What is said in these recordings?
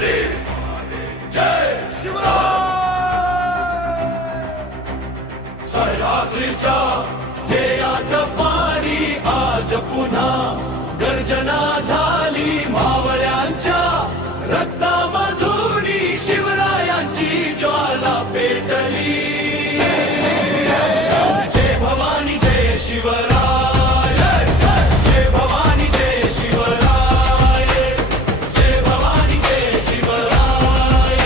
महादेव जय शिवराय सह्याद्रीच्या जयात पारी आज पुन्हा गर्जना झाली मावळ्यांच्या रक्तामधुनी शिवरायांची ज्वाला पेटली जय भवानी जय शिवराय जय भवानी जय शिवराय जय भवानी जय शिवराय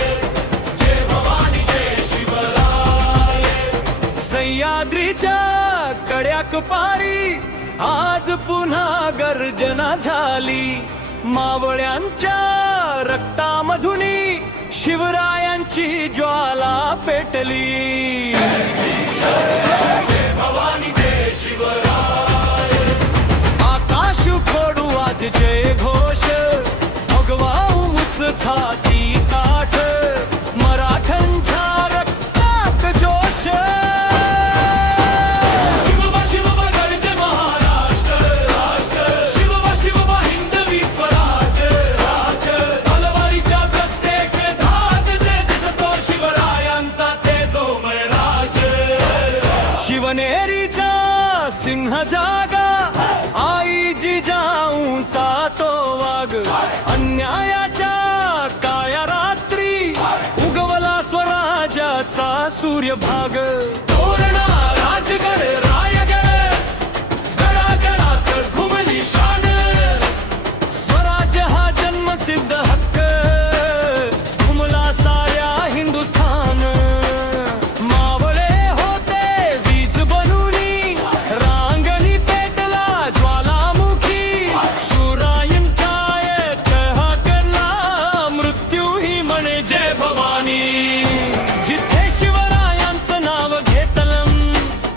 जय भवानी जय शिवराय सह्याद्रीच्या कड्याक पारी आज पुन्हा गर्जना झाली मावळ्यांच्या रक्तामधुनी शिवरायांची ज्वाला पेटली जय भवानी जय शिवराय आकाश फोडू आज जय घोष भगवा उंच छाती काठ मराठ्यांच्या रक्तात जोश शिवनेरीचा सिंह जागा आई जिजाऊचा तो वाघ अन्यायाच्या काया रात्री उगवला स्वराज्याचा सूर्यभाग तोरणा राजगड रायगड गडागडात घुमली शान स्वराज्य हा जन्मसिद्ध हक्क घुमला साऱ्या हिंदुस्थान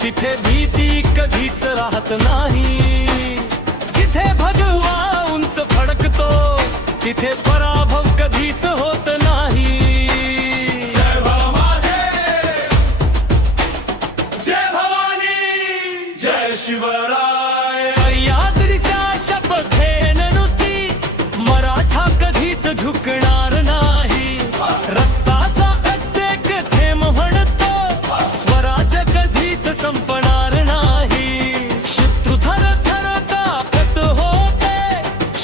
तिथे भीती कधीच राहत नाही जिथे भगवा उंच फडकतो तिथे पराभव कधीच होत नाही जय महादेव जय भवानी जय शिवराय सह्याद्रीच्या शपथेन नुती मराठा कधीच झुकणार नाही रक्ताचा प्रत्येक थेंब म्हणतो स्वराज्य कधीच संपणार नाही शत्रु थर थर कापत होते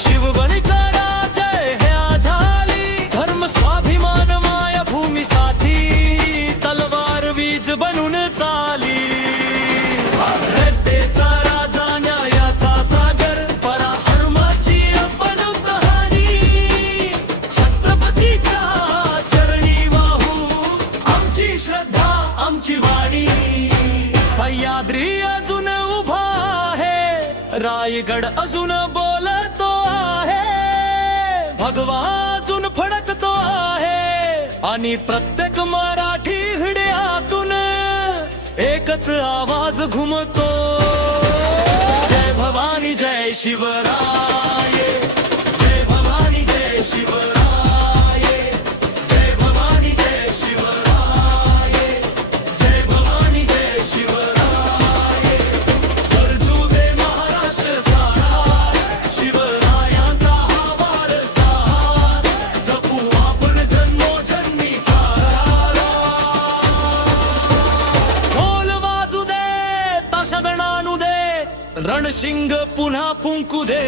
शिवबनीचा राजय ह्या झाली धर्म स्वाभिमान माया भूमी साठी तलवार वीज बनून चाली रयतेचा राजा न्यायाचा सागर पराहरमाची बनवत हानी छत्रपतीच्या चरणी वाहू आमची श्रद्धा आमची वाणी सह्याद्री अजून उभा आहे रायगड अजून बोलतो आहे भगवा अजून फडकतो आहे आणि प्रत्येक मराठी हृदयातून एकच आवाज घुमतो जय भवानी जय शिवराय जय भवानी जय शिवराय जय भवानी जय शिवराय जय भवानी जय शिवराय गरजू दे महाराष्ट्र सारा शिवरायांचा हा वारसा जपू आपण जन्मोजन्मी सारा ढोल वाजू दे ताशा दणाणू दे रणशिंग पुन्हा फुंकू दे